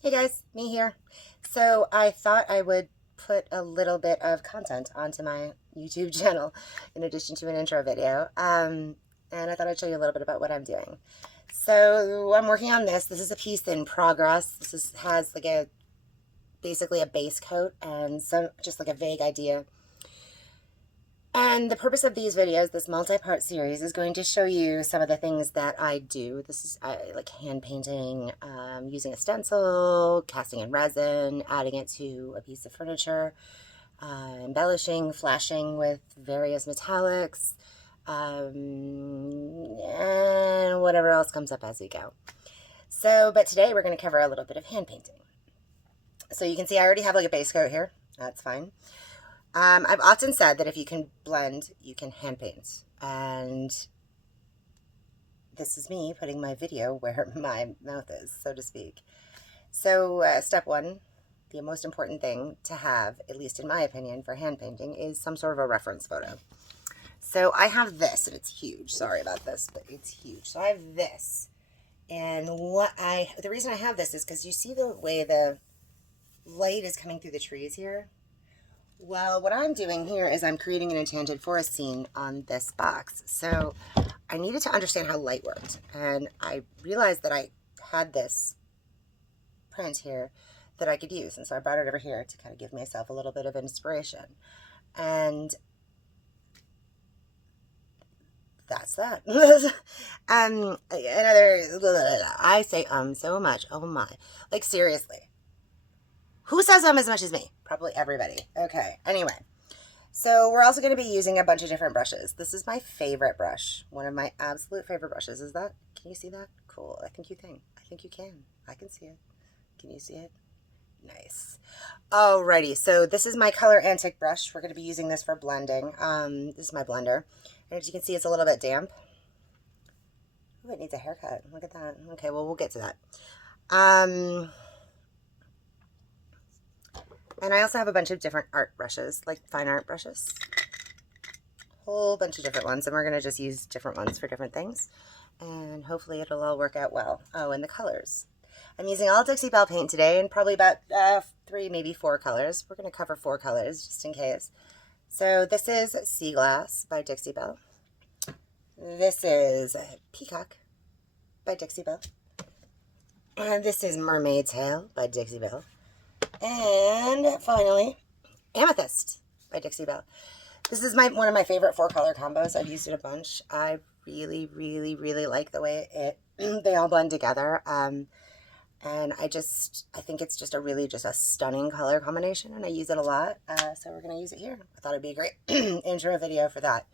Hey guys, me here. So I thought I would put a little bit of content onto my YouTube channel in addition to an intro video. And I thought I'd show you a little bit about what I'm doing. So I'm working on this. This is a piece in progress. Has like basically a base coat and some just like a vague idea. And the purpose of these videos, this multi-part series, is going to show you some of the things that I do. This is like hand painting, using a stencil, casting in resin, adding it to a piece of furniture, embellishing, flashing with various metallics, and whatever else comes up as we go. But today we're going to cover a little bit of hand painting. So you can see I already have like a base coat here. That's fine. I've often said that if you can blend, you can hand paint. And this is me putting my video where my mouth is, so to speak. So step one, the most important thing to have, at least in my opinion, for hand painting is some sort of a reference photo. So I have this, and it's huge. Sorry about this, but it's huge. So I have this. And the reason I have this is because you see the way the light is coming through the trees here? Well, what I'm doing here is I'm creating an enchanted forest scene on this box. So I needed to understand how light worked. And I realized that I had this print here that I could use. And so I brought it over here to kind of give myself a little bit of inspiration. And that's that. I say so much. Oh my. Like seriously. Who says as much as me? Probably everybody. Okay, anyway. So we're also going to be using a bunch of different brushes. This is my favorite brush. One of my absolute favorite brushes. Is that? Can you see that? Cool. I think you can. I think you can. I can see it. Can you see it? Nice. Alrighty. So this is my Color Antique brush. We're going to be using this for blending. This is my blender. And as you can see, it's a little bit damp. Ooh, it needs a haircut. Look at that. Okay, well, we'll get to that. And I also have a bunch of different art brushes, like fine art brushes. Whole bunch of different ones, and we're going to just use different ones for different things. And hopefully it'll all work out well. Oh, and the colors. I'm using all Dixie Belle paint today, and probably about 3, maybe 4 colors. We're going to cover 4 colors, just in case. So this is Sea Glass by Dixie Belle. This is Peacock by Dixie Belle. And this is Mermaid Tail by Dixie Belle. And finally, Amethyst by Dixie Belle. This is one of my favorite 4-color combos. I've used it a bunch. I really, really, really like the way they all blend together. And I think it's just a stunning color combination, and I use it a lot. So we're going to use it here. I thought it'd be a great intro video for that.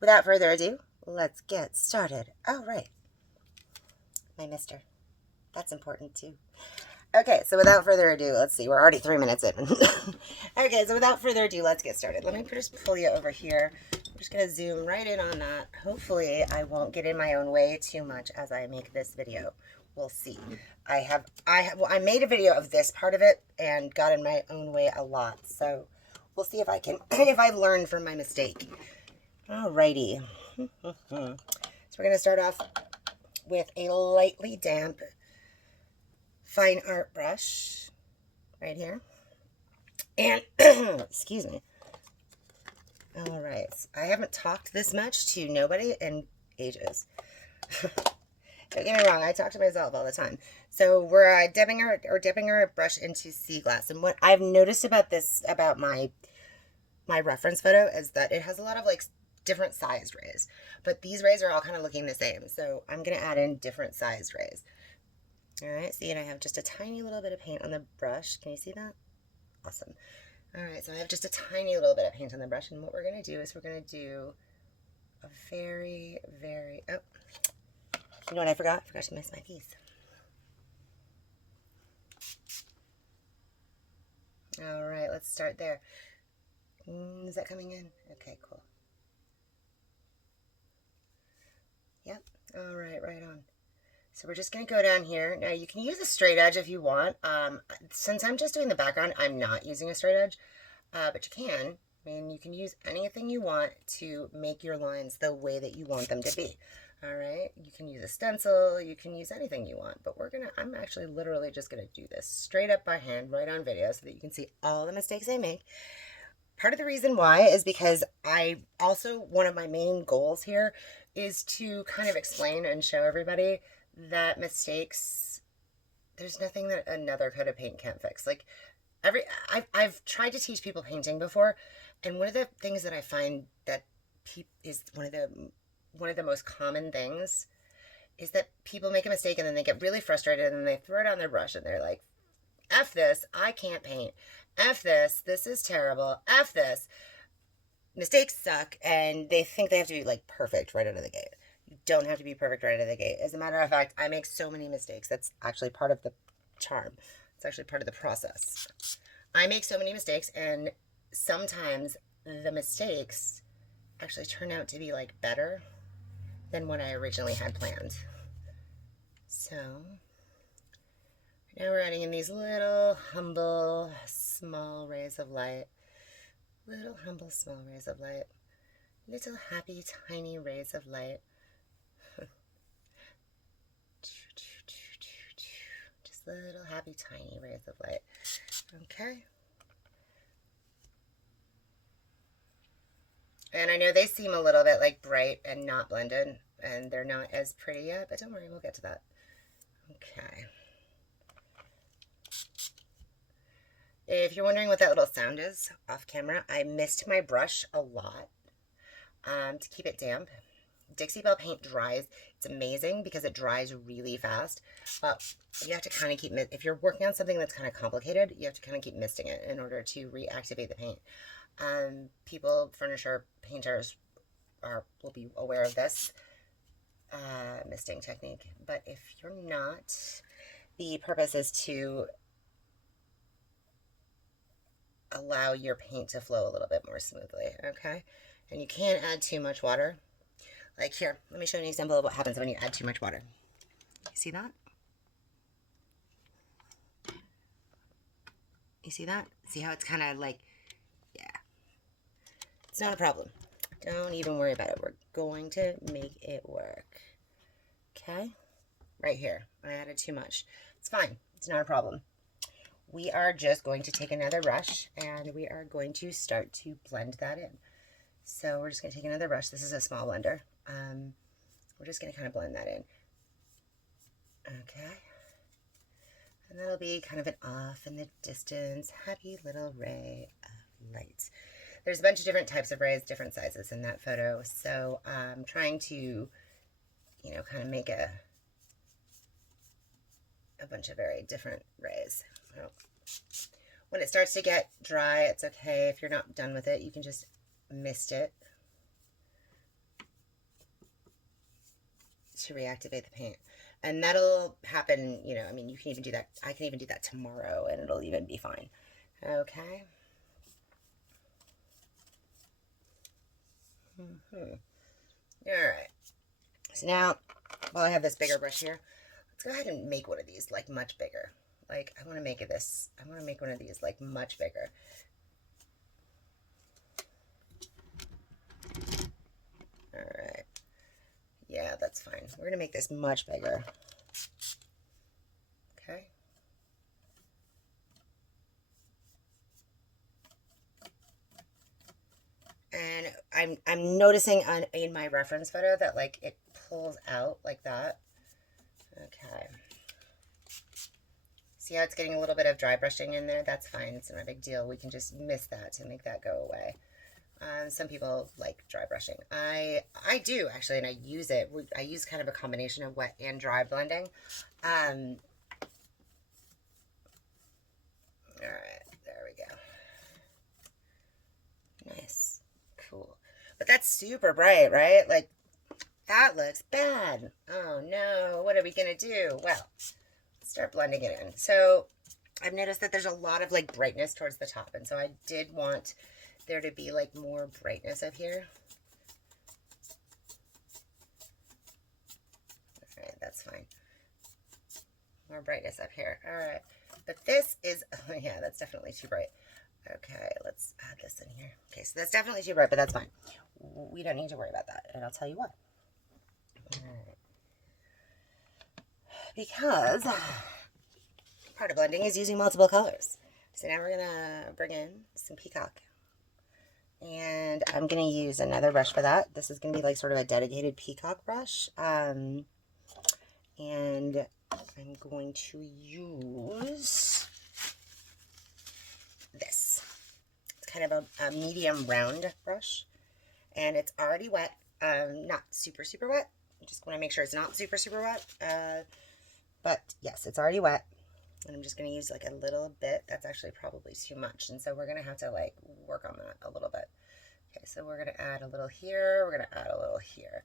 Without further ado, let's get started. Oh, right. My mister. That's important too. Okay, so without further ado, let's see. We're already 3 minutes in. Okay, so without further ado, let's get started. Let me just pull you over here. I'm just going to zoom right in on that. Hopefully, I won't get in my own way too much as I make this video. We'll see. I made a video of this part of it and got in my own way a lot. So we'll see if I can, if I've learned from my mistake. Alrighty. So we're going to start off with a lightly damp fine art brush right here. And, excuse me. All right. I haven't talked this much to nobody in ages. Don't get me wrong. I talk to myself all the time. So we're dipping our brush into sea glass. And what I've noticed about my reference photo is that it has a lot of like different sized rays. But these rays are all kind of looking the same. So I'm going to add in different sized rays. All right, see, and I have just a tiny little bit of paint on the brush. Can you see that? Awesome. All right, so I have just a tiny little bit of paint on the brush, and what we're going to do is we're going to do a very, very, oh, you know what I forgot? I forgot to mix my piece. All right, let's start there. Is that coming in? Okay, cool. Yep, all right, right on. So we're just going to go down here. Now you can use a straight edge if you want. Since I'm just doing the background, I'm not using a straight edge, but you can. I mean, you can use anything you want to make your lines the way that you want them to be. All right, you can use a stencil, you can use anything you want, but I'm actually literally just gonna do this straight up by hand, right on video, so that you can see all the mistakes I make. Part of the reason why is because one of my main goals here is to kind of explain and show everybody that mistakes, there's nothing that another coat of paint can't fix. Like I've tried to teach people painting before, and one of the things that I find that is one of the most common things is that people make a mistake and then they get really frustrated and then they throw it on their brush and they're like, F this, I can't paint. F this is terrible. F this. Mistakes suck, and they think they have to be like perfect right out of the gate. You don't have to be perfect right out of the gate. As a matter of fact, I make so many mistakes. That's actually part of the charm. It's actually part of the process. I make so many mistakes, and sometimes the mistakes actually turn out to be like better than what I originally had planned. So now we're adding in these little humble small rays of light. Little humble small rays of light. Little happy tiny rays of light. Just little happy tiny rays of light. Okay. And I know they seem a little bit like bright and not blended, and they're not as pretty yet, but don't worry, we'll get to that. Okay. If you're wondering what that little sound is off camera, I mist my brush a lot to keep it damp. Dixie Belle paint dries. It's amazing because it dries really fast, but you have to kind of keep, if you're working on something that's kind of complicated, you have to kind of keep misting it in order to reactivate the paint. People, furniture painters will be aware of this misting technique, but if you're not, the purpose is to allow your paint to flow a little bit more smoothly, okay? And you can't add too much water. Like here, let me show you an example of what happens when you add too much water. You see that? You see that? See how it's kind of like, yeah. It's not a problem. Don't even worry about it. We're going to make it work. Okay? Right here. I added too much. It's fine. It's not a problem. We are just going to take another brush and we are going to start to blend that in. So we're just going to take another brush. This is a small blender. We're just going to kind of blend that in. Okay. And that'll be kind of an off in the distance, happy little ray of light. There's a bunch of different types of rays, different sizes in that photo. So I'm trying to, kind of make a bunch of very different rays. So when it starts to get dry, it's okay. If you're not done with it, you can just mist it to reactivate the paint. And that'll happen, you can even do that. I can even do that tomorrow and it'll even be fine. Okay. All right. So now, while I have this bigger brush here, let's go ahead and make one of these like much bigger. Like I want to make one of these like much bigger. All right. Yeah, that's fine. We're going to make this much bigger. Okay. And I'm noticing in my reference photo that like it pulls out like that. Okay. See how it's getting a little bit of dry brushing in there? That's fine. It's not a big deal. We can just mist that to make that go away. Some people like dry brushing. I do actually, and I use it. I use kind of a combination of wet and dry blending. All right, there we go. Nice, cool. But that's super bright, right? Like that looks bad. Oh no, what are we gonna do? Well, let's start blending it in. So I've noticed that there's a lot of like brightness towards the top, and so I did want there to be like more brightness up here. All right, that's fine. More brightness up here. All right, but this is, oh yeah, that's definitely too bright. Okay, let's add this in here. Okay, so that's definitely too bright, but that's fine. We don't need to worry about that, and I'll tell you what. Alright. Because part of blending is using multiple colors. So now we're gonna bring in some peacock. And I'm gonna use another brush for that. This is gonna be like sort of a dedicated peacock brush. And I'm going to use this. It's kind of a medium round brush. And it's already wet. Not super, super wet. I just want to make sure it's not super, super wet. But yes, it's already wet. And I'm just going to use like a little bit. That's actually probably too much. And so we're going to have to like work on that a little bit. Okay, so we're going to add a little here. We're going to add a little here.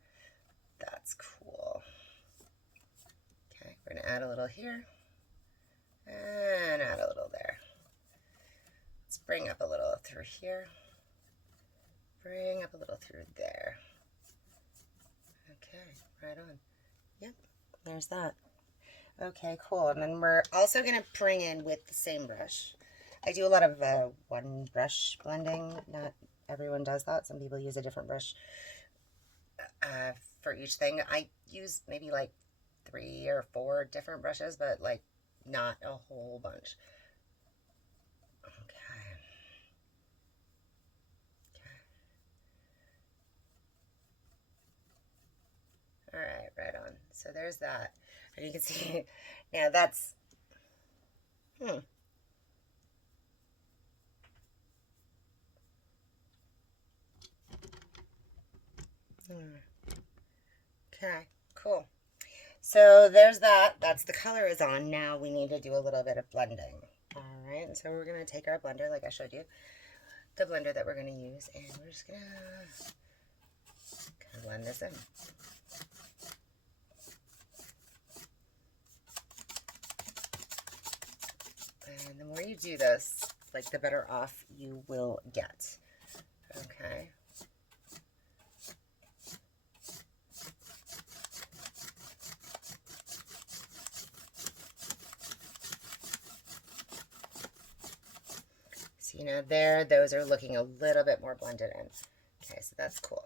That's cool. Okay, we're going to add a little here. And add a little there. Let's bring up a little through here. Bring up a little through there. Okay, right on. Yep, there's that. Okay, cool. And then we're also going to bring in with the same brush. I do a lot of one brush blending. Not everyone does that. Some people use a different brush for each thing. I use maybe like 3 or 4 different brushes, but like not a whole bunch. All right, right on. So there's that. And you can see, now that's, Okay, cool. So there's that. That's the color is on. Now we need to do a little bit of blending. All right, and so we're going to take our blender, like I showed you, the blender that we're going to use, and we're just going to kind of blend this in. And the more you do this, like the better off you will get. Okay. So, you know, there, those are looking a little bit more blended in. Okay, so that's cool.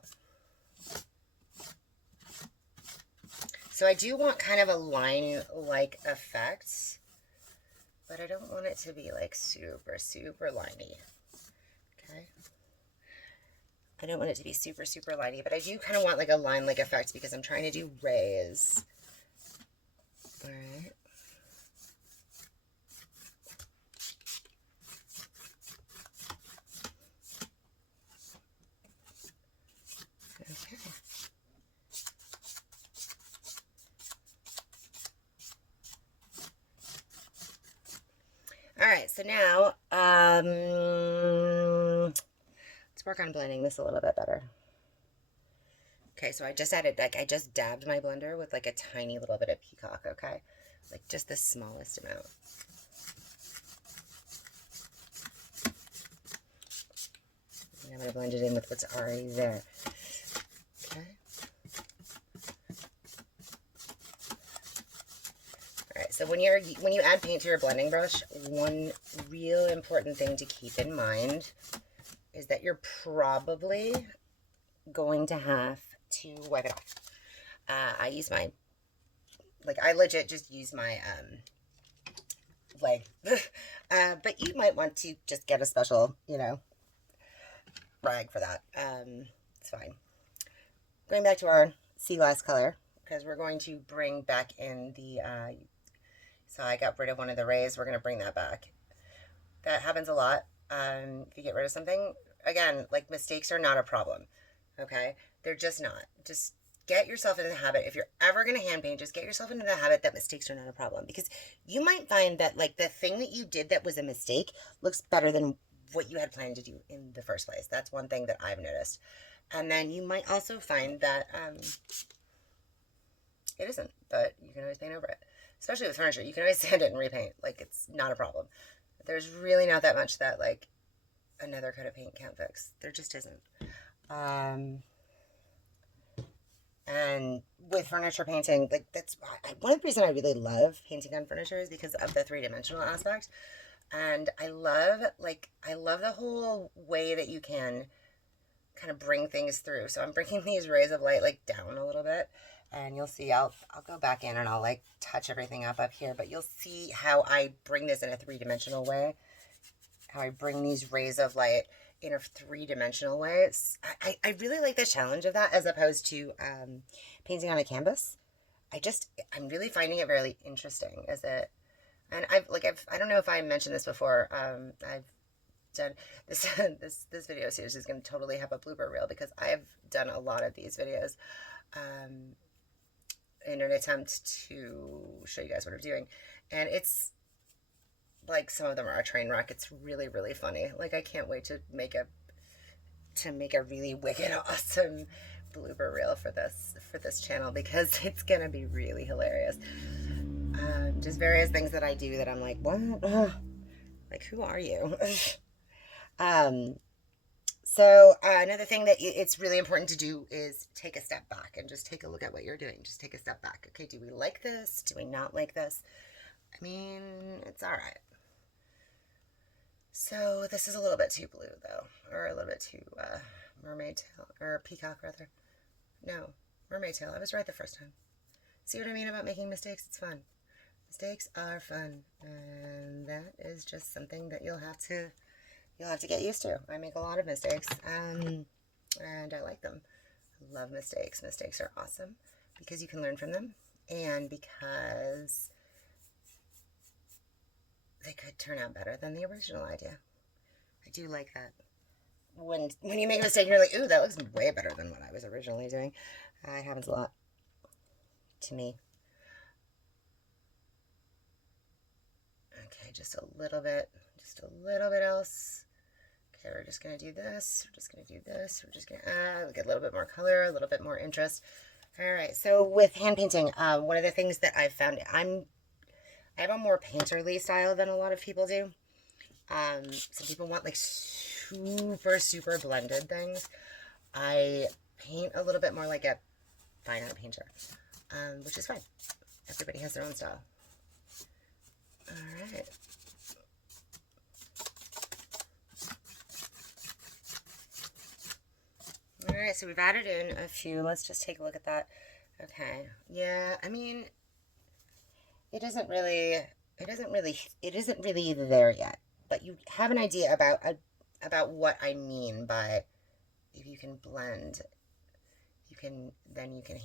So I do want kind of a line-like effect, but I don't want it to be like super, super liney. Okay. I don't want it to be super, super liney, but I do kind of want like a line-like effect because I'm trying to do rays. All right. Okay. All right, so now let's work on blending this a little bit better. Okay, so I just added, like, I just dabbed my blender with like a tiny little bit of peacock, okay? Like just the smallest amount. And I'm gonna blend it in with what's already there. Okay. So when you add paint to your blending brush, one real important thing to keep in mind is that you're probably going to have to wipe it off. I use my, I legit just use my leg. But you might want to just get a special, rag for that. It's fine. Going back to our sea glass color, because we're going to bring back in the so I got rid of one of the rays. We're going to bring that back. That happens a lot. If you get rid of something, again, like mistakes are not a problem. Okay? They're just not. Just get yourself into the habit. If you're ever going to hand paint, just get yourself into the habit that mistakes are not a problem. Because you might find that like the thing that you did that was a mistake looks better than what you had planned to do in the first place. That's one thing that I've noticed. And then you might also find that it isn't, but you can always paint over it. Especially with furniture, you can always sand it and repaint. Like, it's not a problem. There's really not that much that, like, another coat of paint can't fix. There just isn't. And with furniture painting, like, that's one of the reasons I really love painting on furniture is because of the three-dimensional aspect. And I love the whole way that you can kind of bring things through. So I'm bringing these rays of light, like, down a little bit. And you'll see, I'll go back in and I'll like touch everything up here, but you'll see how I bring this in a three-dimensional way, how I bring these rays of light in a three-dimensional way. I really like the challenge of that as opposed to painting on a canvas. I'm really finding it really interesting as it, and I don't know if I mentioned this before. I've done this, this video series is going to totally have a blooper reel because I've done a lot of these videos in an attempt to show you guys what I'm doing. And it's like, some of them are a train wreck. It's really, really funny. Like, I can't wait to make a really wicked awesome blooper reel for this channel because it's gonna be really hilarious. Just various things that I do that I'm like, what? Like, who are you? So another thing that it's really important to do is take a step back and just take a look at what you're doing. Just take a step back. Okay, do we like this? Do we not like this? I mean, it's all right. So this is a little bit too blue though, or a little bit too mermaid tail, or peacock rather. No, mermaid tail. I was right the first time. See what I mean about making mistakes? It's fun. Mistakes are fun, and that is just something that you'll have to get used to. I make a lot of mistakes, and I like them. I love mistakes. Mistakes are awesome because you can learn from them, and because they could turn out better than the original idea. I do like that. When you make a mistake, you're like, ooh, that looks way better than what I was originally doing. It happens a lot to me. Okay, just a little bit else. Okay, we're just going to do this. We're just going to do this. We're just going to get a little bit more color, a little bit more interest. All right, so with hand painting, one of the things that I've found, I have a more painterly style than a lot of people do. Some people want like super blended things. I paint a little bit more like a fine art painter, which is fine. Everybody has their own style. All right. All right, so we've added in a few. Let's just take a look at that. Okay. Yeah, I mean, it isn't really there yet, but you have an idea about what I mean by, if you can blend, you can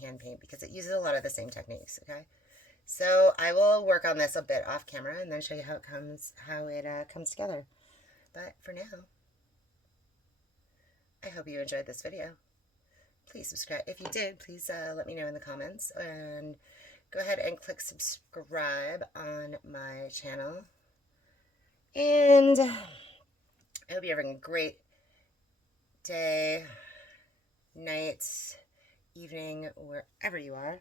hand paint, because it uses a lot of the same techniques. Okay, so I will work on this a bit off camera and then show you how it comes together. But for now, I hope you enjoyed this video. Please subscribe. If you did, please let me know in the comments, and go ahead and click subscribe on my channel. And I hope you're having a great day, night, evening, wherever you are.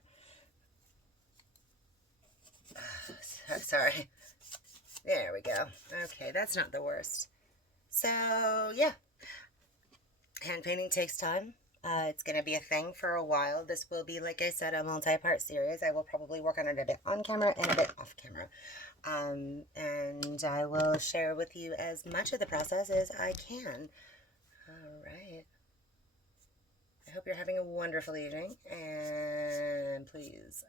Sorry. There we go. Okay, that's not the worst. So, yeah. Hand painting takes time. It's going to be a thing for a while. This will be, like I said, a multi-part series. I will probably work on it a bit on camera and a bit off camera. And I will share with you as much of the process as I can. All right. I hope you're having a wonderful evening, and please